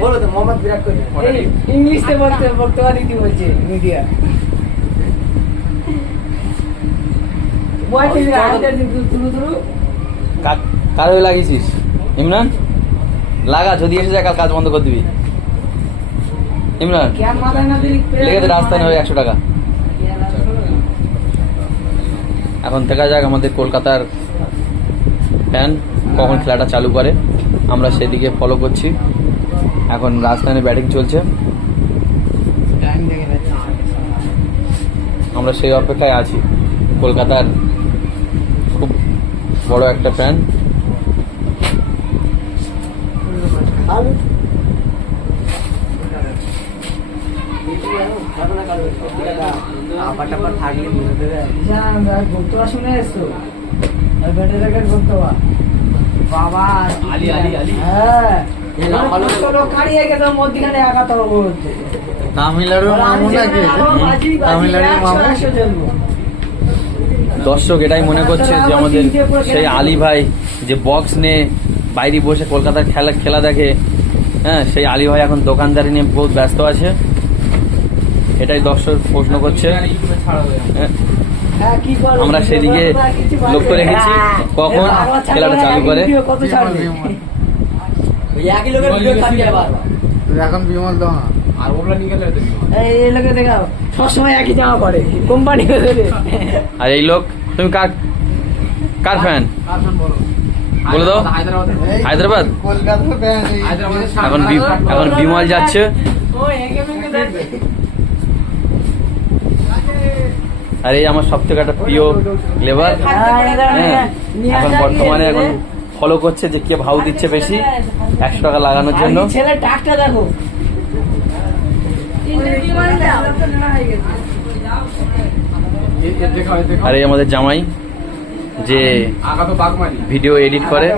বলো তো মোহাম্মদ বিরাট কোহলি। ইংলিশে বলতে দিদি বলছে মিডিয়া কার হয়ে লাগিয়েছিস ইমরান? লাগা, যদি এসে যায় কাল কাজ বন্ধ করে দিবি। ইমরান লেগে দে রাস্তায় নেবে 100 টাকা। এখন দেখা যাক আমাদের কলকাতার ফ্যান কখন খেলাটা চালু করে, আমরা সেদিকে ফলো করছি। এখন রাজস্থানে ব্যাটিং চলছে, আমরা সেই অপেক্ষায় আছি। কলকাতার খুব বড় একটা ফ্যান। শুনে এসছো বাবা আলি আলি আলি হ্যাঁ কাড়িয়ে গেছে মধ্যখানে একাত্তর হচ্ছে তামিলনাড়ু মামু নাকি? তামিলনাড়ু মামু। দর্শক এটাই মনে করছে যে আমাদের সেই আলী ভাই যে বক্স নিয়ে বাইরে বসে কলকাতার খেলা দেখে, হ্যাঁ সেই আলী ভাই এখন দোকানদারি নিয়ে বহুত ব্যস্ত আছে, এটাই দর্শক প্রশ্ন করছে। আমরা সেদিকে লক্ষ্য রেখেছি কখন খেলাটা চালু করে। এখন বিমল দা আর ওগুলা নিয়ে গেলে এই লোকে দেখাও সবসময় একই জামা পরে কোম্পানি। আর এই লোক, তুমি কার ফ্যান বলে দাও? হায়দ্রাবাদ। এখন বিমল যাচ্ছে। আর এই আমার সব থেকে একটা প্রিয় লেবার, এখন বর্তমানে এখন ফলো করছে যে কে ভাও দিচ্ছে বেশি 100 টাকা লাগানোর জন্য। ছেলে টাকটা দেখো। আর এই আমাদের জামাই যে ভিডিও এডিট করে।